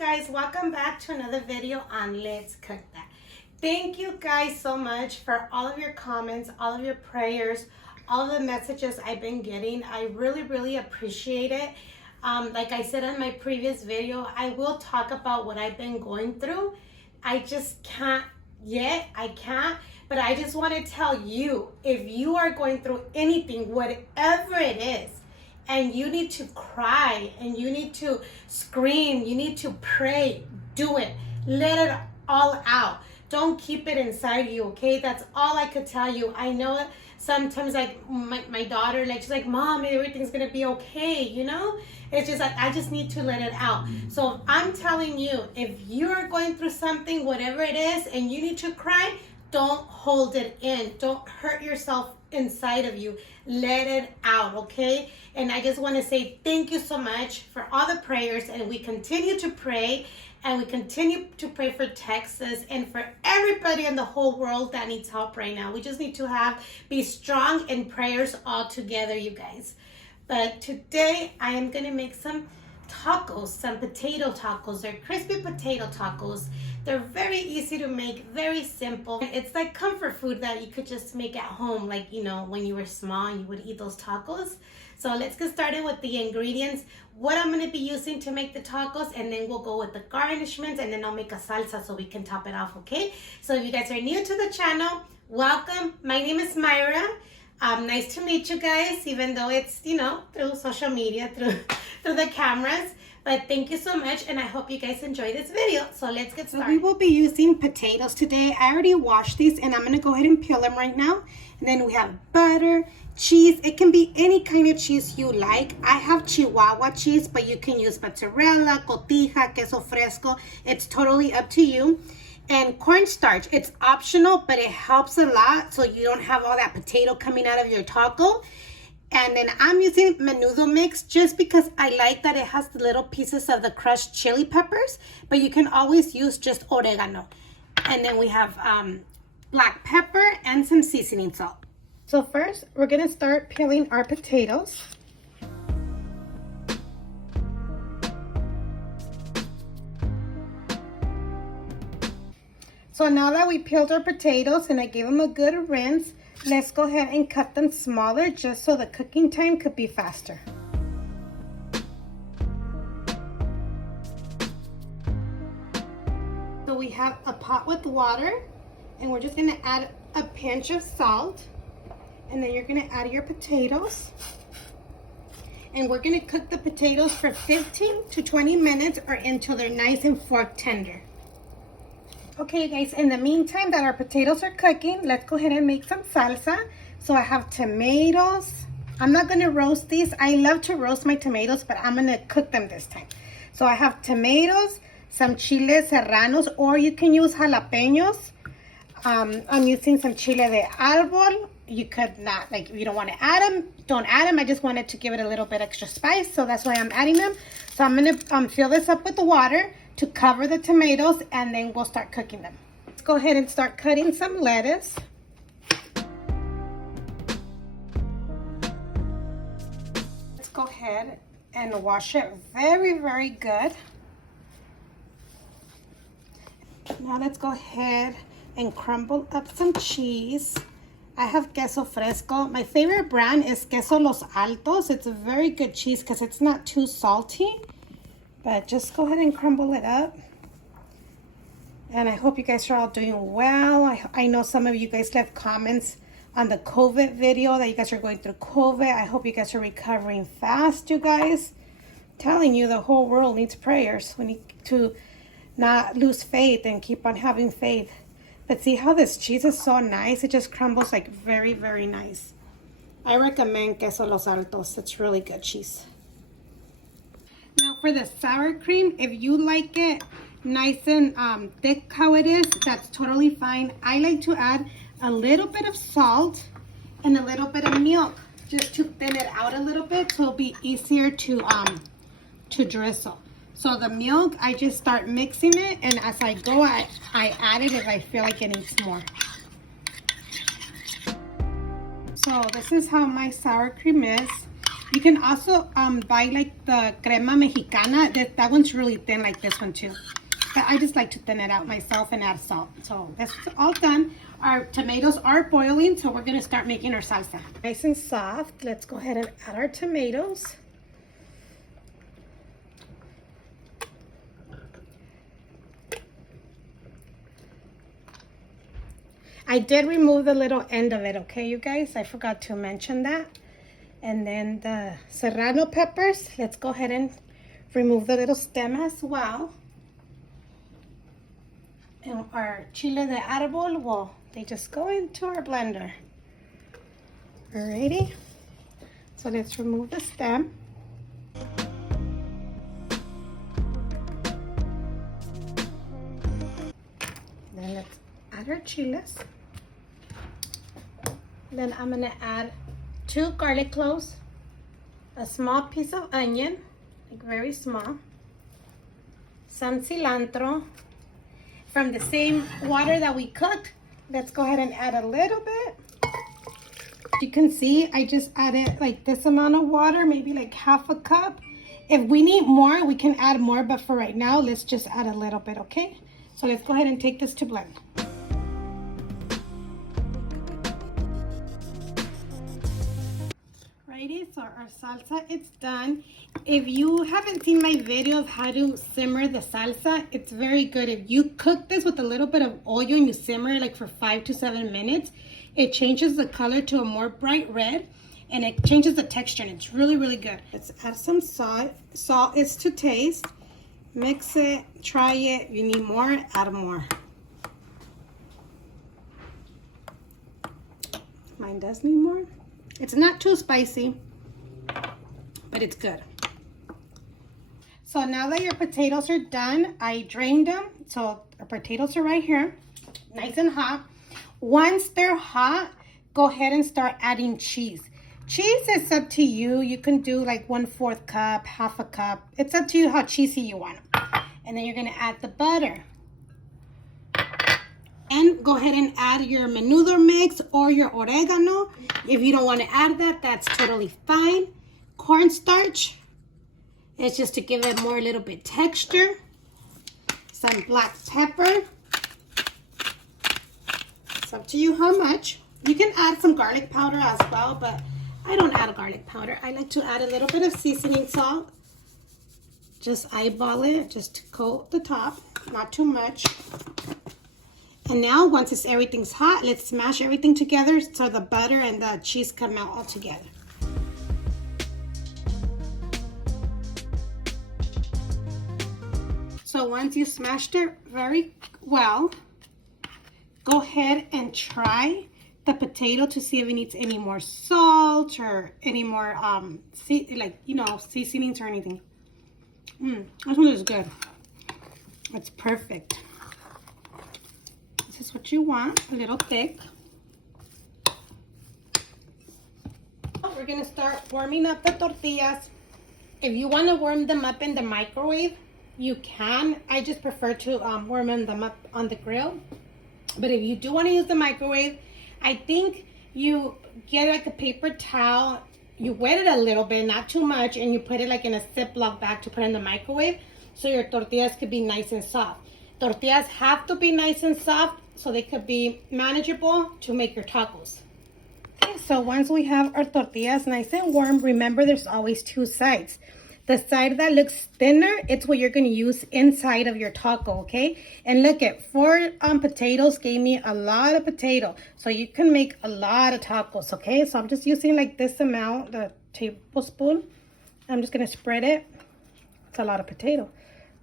guys, welcome back to another video on Let's Cook That. Thank you guys so much for all of your comments, all of your prayers, all of the messages I've been getting. I really appreciate it. Like I said in my previous video, I will talk about what I've been going through. I just can't yet, but I just want to tell you, if you are going through anything, whatever it is, and you need to cry and you need to scream, you need to pray, do it. Let it all out. Don't keep it inside you, okay? That's all I could tell you. I know sometimes, like my daughter, like she's like, Mom, everything's gonna be okay, you know? It's just like, I just need to let it out. So I'm telling you, if you're going through something, whatever it is, and you need to cry, don't hold it in. Don't hurt yourself inside of you. Let it out, okay? And I just want to say thank you so much for all the prayers, and we continue to pray, and we continue to pray for Texas and for everybody in the whole world that needs help right now. We just need to be strong in prayers all together, you guys. But today I am going to make some tacos, some potato tacos. They're crispy potato tacos. They're very easy to make, very simple. It's like comfort food that you could just make at home, like, you know, when you were small and you would eat those tacos. So let's get started with the ingredients, what I'm going to be using to make the tacos, and then we'll go with the garnishments, and then I'll make a salsa so we can top it off, okay? So if you guys are new to the channel, welcome. My name is Myra. Nice to meet you guys, even though it's, you know, through social media, through the cameras. But thank you so much, and I hope you guys enjoy this video. So let's get started. So we will be using potatoes today. I already washed these, and I'm going to go ahead and peel them right now. And then we have butter, cheese. It can be any kind of cheese you like. I have Chihuahua cheese, but you can use mozzarella, cotija, queso fresco. It's totally up to you. And cornstarch, it's optional, but it helps a lot so you don't have all that potato coming out of your taco. And then I'm using menudo mix just because I like that it has the little pieces of the crushed chili peppers, but you can always use just oregano. And then we have black pepper and some seasoning salt. So first, we're gonna start peeling our potatoes. So now that we peeled our potatoes and I gave them a good rinse, let's go ahead and cut them smaller just so the cooking time could be faster. So we have a pot with water, and we're just gonna add a pinch of salt, and then you're gonna add your potatoes. And we're gonna cook the potatoes for 15 to 20 minutes or until they're nice and fork tender. Okay guys, in the meantime that our potatoes are cooking, let's go ahead and make some salsa. So I have tomatoes. I'm not going to roast these. I love to roast my tomatoes, but I'm going to cook them this time. So I have tomatoes, some chiles serranos, or you can use jalapenos. I'm using some chile de árbol. You could not, like, if you don't want to add them, don't add them. I just wanted to give it a little bit extra spice, so that's why I'm adding them. So I'm going to fill this up with the water to cover the tomatoes, and then we'll start cooking them. Let's go ahead and start cutting some lettuce. Let's go ahead and wash it very good. Now let's go ahead and crumble up some cheese. I have queso fresco. My favorite brand is Queso Los Altos. It's a very good cheese because it's not too salty. But just go ahead and crumble it up. And I hope you guys are all doing well. I know some of you guys left comments on the COVID video that you guys are going through COVID. I hope you guys are recovering fast, you guys. I'm telling you, the whole world needs prayers. We need to not lose faith and keep on having faith. But see how this cheese is so nice? It just crumbles like very nice. I recommend Queso Los Altos. It's really good cheese. Now for the sour cream, if you like it nice and thick how it is, that's totally fine. I like to add a little bit of salt and a little bit of milk just to thin it out a little bit so it'll be easier to drizzle. So the milk, I just start mixing it, and as I go, I add it if I feel like it needs more. So this is how my sour cream is. You can also buy like the crema mexicana. That one's really thin like this one too. But I just like to thin it out myself and add salt. So that's all done. Our tomatoes are boiling, so we're gonna start making our salsa. Nice and soft. Let's go ahead and add our tomatoes. I did remove the little end of it, okay, you guys? I forgot to mention that. And then the serrano peppers, let's go ahead and remove the little stem as well. And our chile de árbol, well, they just go into our blender. Alrighty, so let's remove the stem. Then let's add our chiles. Then I'm gonna add 2 garlic cloves, a small piece of onion, like very small, some cilantro. From the same water that we cooked, let's go ahead and add a little bit. You can see I just added like this amount of water, maybe like half a cup. If we need more, we can add more, but for right now, let's just add a little bit, okay? So let's go ahead and take this to blend. So our salsa, it's done. If you haven't seen my video of how to simmer the salsa, it's very good. If you cook this with a little bit of oil and you simmer it like for 5 to 7 minutes, it changes the color to a more bright red and it changes the texture and it's really, really good. Let's add some salt. Salt is to taste. Mix it, try it. If you need more, add more. Mine does need more. It's not too spicy, but it's good. So now that your potatoes are done, I drained them. So our potatoes are right here, nice and hot. Once they're hot, go ahead and start adding cheese. Cheese is up to you. You can do like 1/4 cup, half a cup. It's up to you how cheesy you want. And then you're gonna add the butter. And go ahead and add your menudo mix or your oregano. If you don't want to add that, that's totally fine. Cornstarch. It's just to give it more a little bit texture. Some black pepper. It's up to you how much. You can add some garlic powder as well, but I don't add garlic powder. I like to add a little bit of seasoning salt. Just eyeball it, just to coat the top, not too much. And now, once everything's hot, let's smash everything together so the butter and the cheese come out all together. So once you smashed it very well, go ahead and try the potato to see if it needs any more salt or any more, seasonings or anything. This one is good. It's perfect. This is what you want, a little thick. We're gonna start warming up the tortillas. If you want to warm them up in the microwave, you can. I just prefer to warm them up on the grill. But if you do want to use the microwave, I think you get like a paper towel, you wet it a little bit, not too much, and you put it like in a Ziploc bag to put in the microwave so your tortillas could be nice and soft. Tortillas have to be nice and soft so they could be manageable to make your tacos. Okay, so once we have our tortillas nice and warm, remember there's always 2 sides. The side that looks thinner, it's what you're going to use inside of your taco, okay? And look at 4 potatoes gave me a lot of potato. So you can make a lot of tacos, okay? So I'm just using like this amount, the tablespoon. I'm just going to spread it. It's a lot of potato.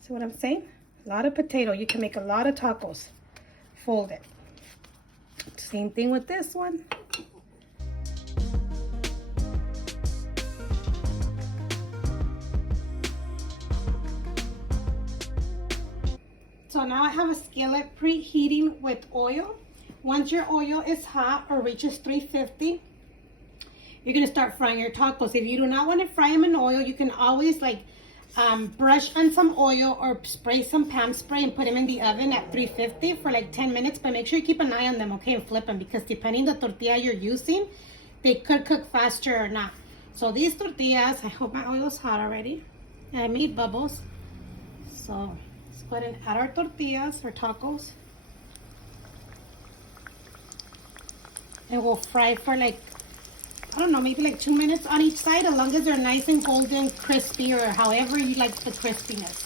See what I'm saying? A lot of potato. You can make a lot of tacos. Fold it. Same thing with this one. So now I have a skillet preheating with oil. Once your oil is hot or reaches 350, you're gonna start frying your tacos. If you do not want to fry them in oil, you can always brush on some oil or spray some pan spray and put them in the oven at 350 for like 10 minutes. But make sure you keep an eye on them, okay, and flip them, because depending the tortilla you're using, they could cook faster or not. So these tortillas, I hope my oil is hot already. And I made bubbles. So let's go ahead and add our tortillas, our tacos. And we'll fry for like, I don't know, maybe like 2 minutes on each side, as long as they're nice and golden, crispy, or however you like the crispiness.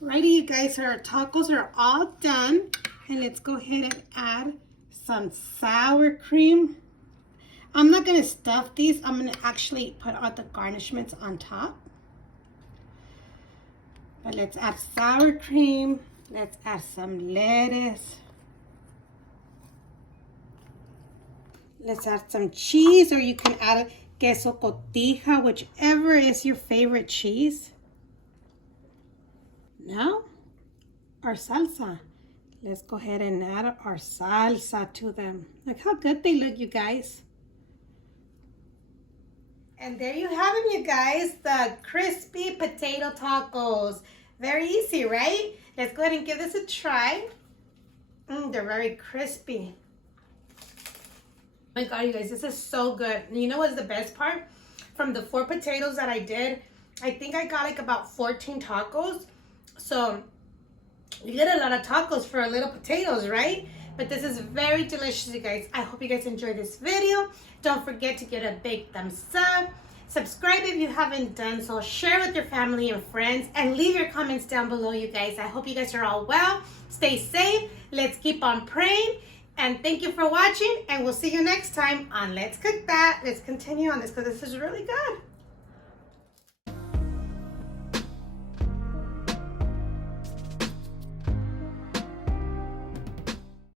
Righty, you guys, our tacos are all done. And let's go ahead and add some sour cream. I'm not going to stuff these. I'm going to actually put all the garnishments on top. But let's add sour cream. Let's add some lettuce. Let's add some cheese, or you can add queso cotija, whichever is your favorite cheese. Now, our salsa. Let's go ahead and add our salsa to them. Look how good they look, you guys. And there you have them, you guys. The crispy potato tacos. Very easy, right? Let's go ahead and give this a try. They're very crispy. Oh my God, you guys, this is so good. And you know what's the best part? From the 4 potatoes that I did, I think I got like about 14 tacos. So you get a lot of tacos for a little potatoes, right? But this is very delicious, you guys. I hope you guys enjoyed this video. Don't forget to give it a big thumbs up. Subscribe if you haven't done so. Share with your family and friends. And leave your comments down below, you guys. I hope you guys are all well. Stay safe. Let's keep on praying. And thank you for watching. And we'll see you next time on Let's Cook That. Let's continue on this because this is really good.